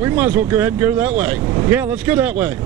We might as well go ahead and go that way. Yeah, let's go that way.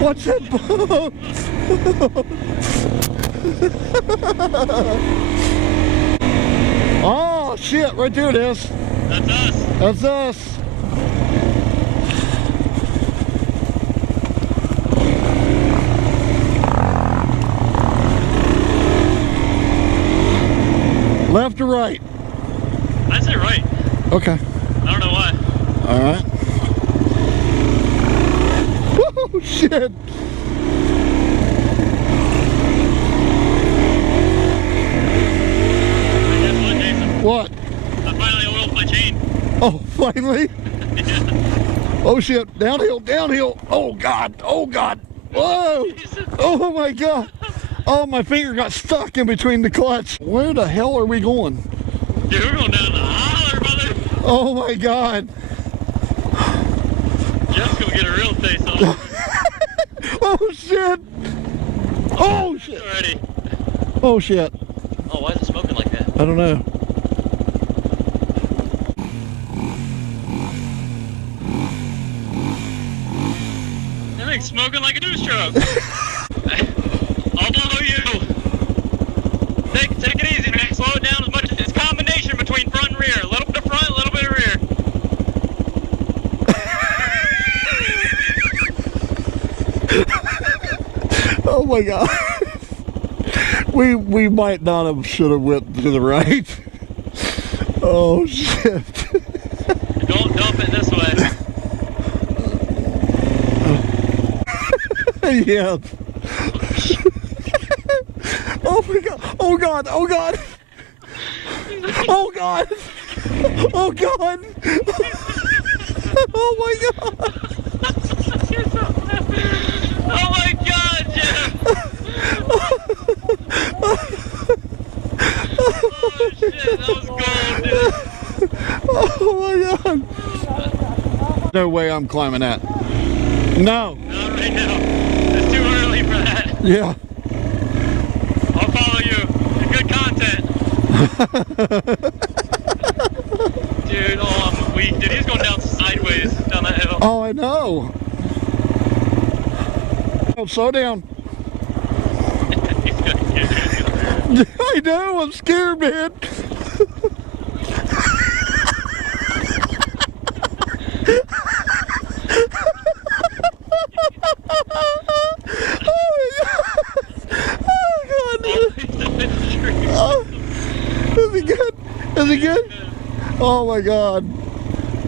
What's that boat? Oh shit, right there it is. That's us. That's us. Left or right? I'd say right. Okay. I don't know why. Alright. Oh shit! What? I finally oiled my chain. Oh, finally? Yeah. Oh shit, downhill, downhill. Oh god, oh god. Whoa! Oh my god. Oh, my finger got stuck in between the clutch. Where the hell are we going? Dude, we're going down the holler, brother. Oh my god. Jeff's gonna get a real taste on it. Oh shit. Oh shit. Already. Oh shit. Oh, why is it smoking like that? I don't know. That thing's smoking like a news truck. I'll blow you. Take it easy, man. Slow it down as much as it's a combination between front and rear. A little bit of front, a little bit of rear. Oh my god. We might not have should have went to the right. Oh shit. Don't dump it this way. Yeah. Oh my god. Oh god. Oh god. Oh god. Oh god. Oh my god. Oh my god, Jeff! Oh shit, that was gold, dude. Oh my god. No way I'm climbing that. No. Not right now. It's too early for that. Yeah. I'll follow you. Good content. Dude, oh, I'm weak. Dude, he's going down sideways down that hill. Oh, I know. Oh, slow down. He's gonna get you. I know, I'm scared, man. Is he good? Is he good? Oh my god.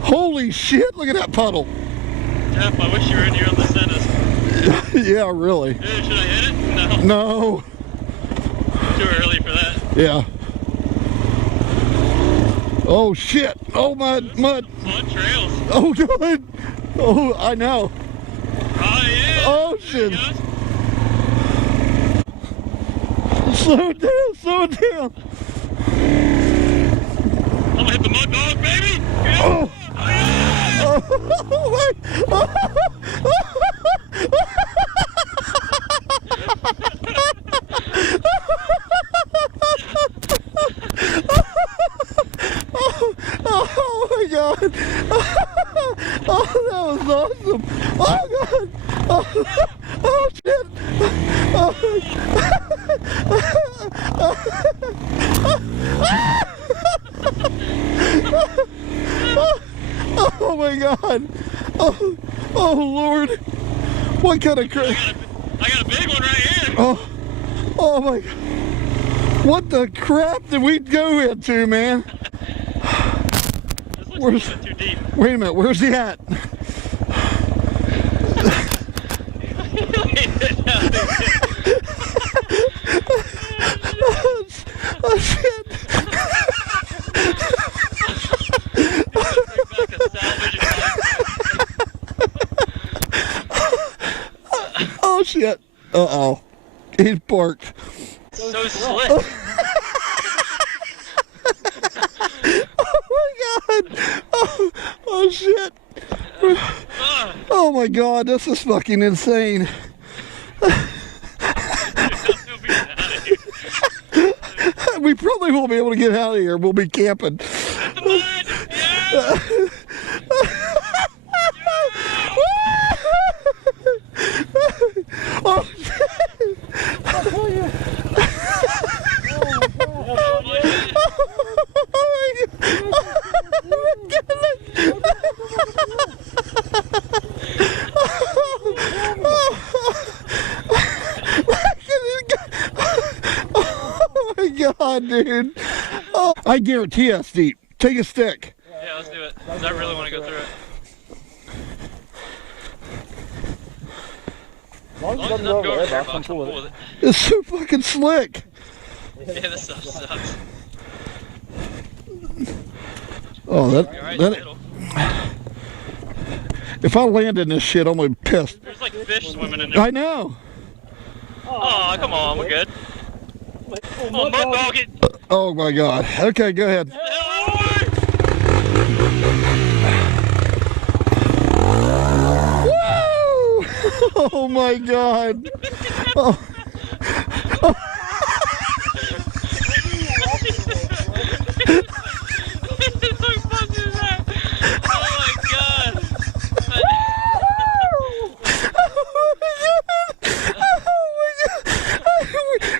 Holy shit, look at that puddle. Jeff, I wish you were in here on the Senna's. Yeah, really. Dude, should I hit it? No. No. Too early for that. Yeah. Oh shit. Oh, mud. Fun trails. Oh god. Oh, I know. Oh yeah. Oh shit. Slow it down, slow it down. I'm gonna hit the mud dog, baby. Yeah. Oh. Oh yeah. Oh my. Oh, that was awesome. Oh, God. Oh, oh shit. Oh my God. Oh, oh Lord. What kind of crap? I got a big one right here. Oh, oh my God. What the crap did we go into, man? This looks a little bit too deep. Wait a minute, where's he at? Oh shit. Oh shit. Uh-oh. He's parked. So slick. Oh my God. Oh shit. Oh my God, this is fucking insane. We probably won't be able to get out of here. We'll be camping. Oh, God, dude. Oh, I guarantee us, Steve. Take a stick. Yeah, let's do it. 'Cause I really want to go through it. As long as it doesn't go over the airbox, I'm cool with it. It's so fucking slick. Yeah, this stuff sucks. Oh, You're right in the middle. if I land in this shit, I'm gonna be pissed. There's like fish swimming in there. I know. Oh, come on, we're good. Oh, mud dog it. Oh my God. Okay, go ahead. Woo! Oh my God. Oh.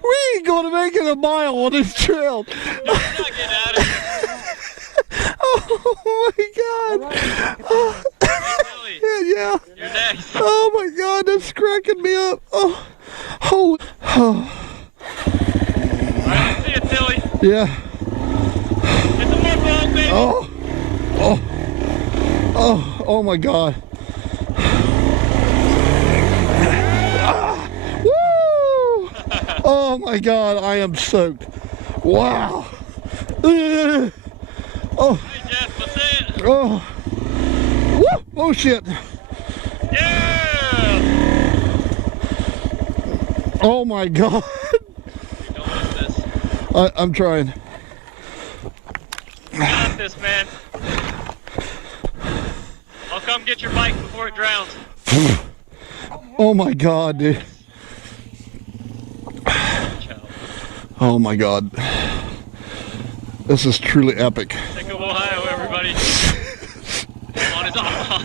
We ain't gonna make it a mile on this trail. Oh my God. Oh. Yeah. You're next. Oh my God, that's cracking me up. Oh. Holy. Oh. Alright, see you, Tilly. Yeah. It's a mud dog, baby. Oh. Oh. Oh. Oh my God. Woo! Oh my God, I am soaked. Wow. Oh. Hey, Jeff, what's it? Oh. Woo! Oh shit. Yeah! Oh my God. Don't miss this. I'm trying. You got this, man. I'll come get your bike before it drowns. Oh my God, dude. Oh my God. This is truly epic. Think of Ohio, everybody. On his off.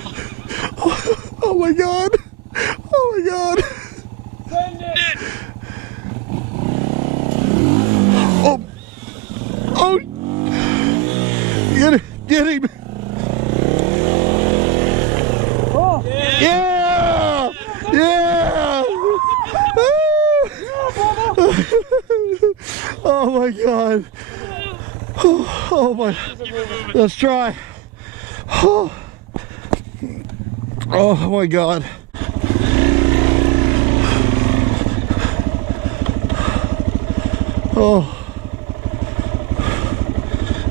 Oh my God. Oh my God. Oh. Oh. Get him. Get him. Oh. Yeah. Yeah. Oh my God. Oh my. Let's try. Oh. Oh my God. Oh.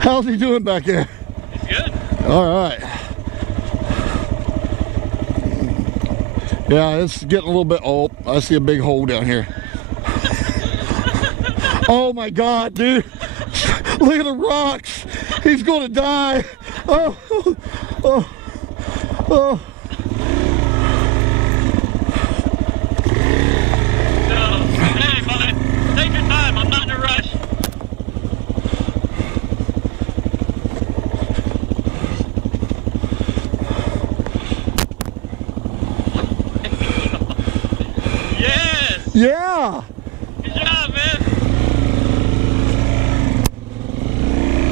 How's he doing back there? He's good. All right. Yeah, it's getting a little bit old. I see a big hole down here. Oh my God, dude. Look at the rocks. He's going to die. Oh. Oh. Oh. Hey, buddy, take your time. I'm not in a rush. Yeah. Good job, man.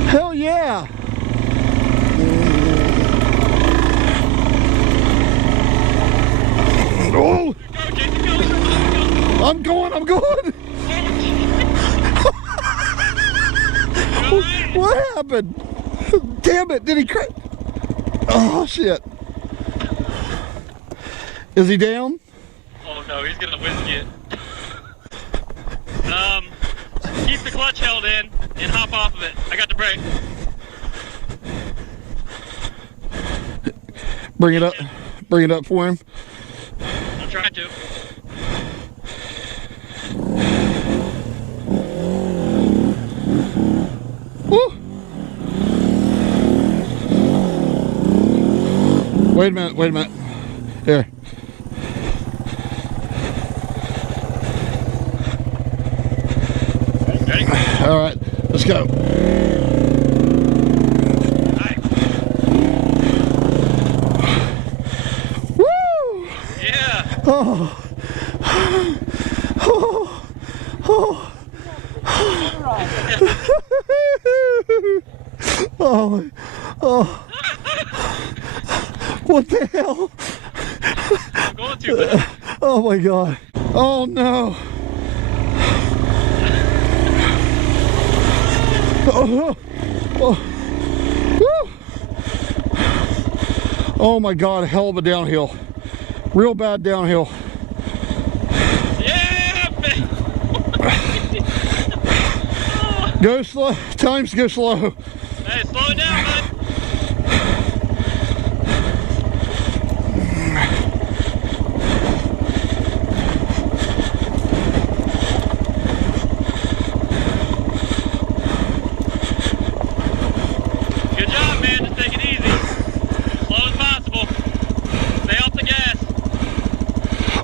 Hell yeah. Oh, Go, Jason, go. I'm going. What happened? Damn it, did he crash? Oh, shit. Is he down? Oh no, he's gonna whisk it. Keep the clutch held in and hop off of it. I got the brake. Bring it up. Bring it up for him. I'll try to. Woo. Wait a minute. Here. Ready? All right, let's go. Alright. Woo! Yeah. Oh. Oh. Oh. What the hell? I'm going to, but Oh my God. Oh no. Oh. Oh. Woo. Oh my God, a hell of a downhill. Real bad downhill. yeah, man. Go slow. Times go slow. Hey, slow it down, bud. Good job, man. Just take it easy. Slow as possible. Stay off the gas.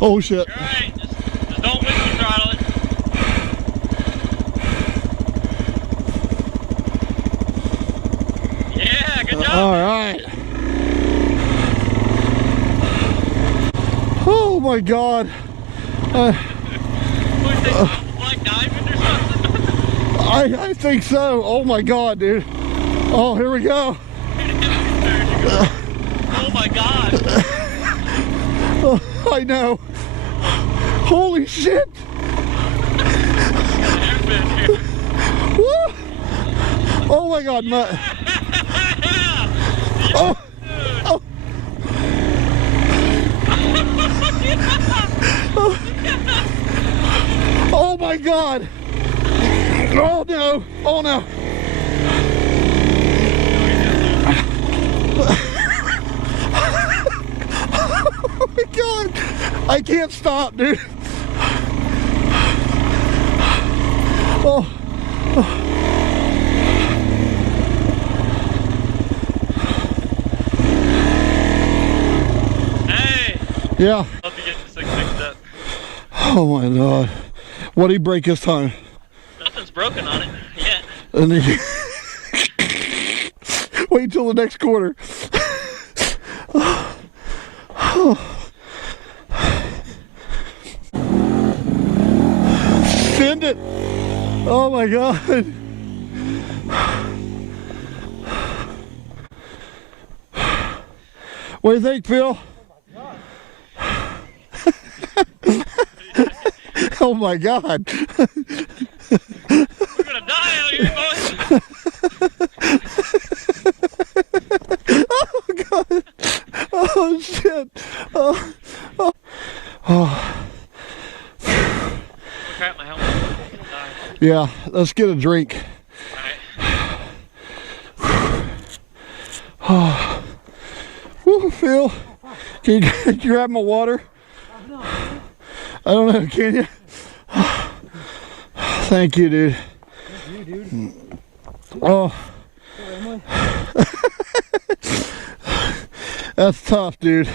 Oh shit. You're alright. Just don't whiskey throttle it. Yeah, good job. All right. Oh my God. What, you think, like diamond or something? I think so. Oh my God, dude. Oh, here we go. Oh my God. Oh, I know. Holy shit. Woo. Oh my God, my. Oh. Oh. Oh my God. Oh no. Oh no. Oh my God. I can't stop, dude. Oh. Hey. Yeah. Hope you get this thing fixed up. Oh my God. What did he break this time? Nothing's broken on it yet. And he wait till the next quarter. Send it. Oh my God. What do you think, Phil? Oh my God. We're gonna die out here, boys. Oh God. Oh shit. Oh. Oh. Oh. Crap, my helmet. Die. Yeah, let's get a drink. Alright. Oh. Woo, Phil. Can you grab my water? I don't know, can you? Thank you, dude. Thank you, dude. Oh. That's tough, dude.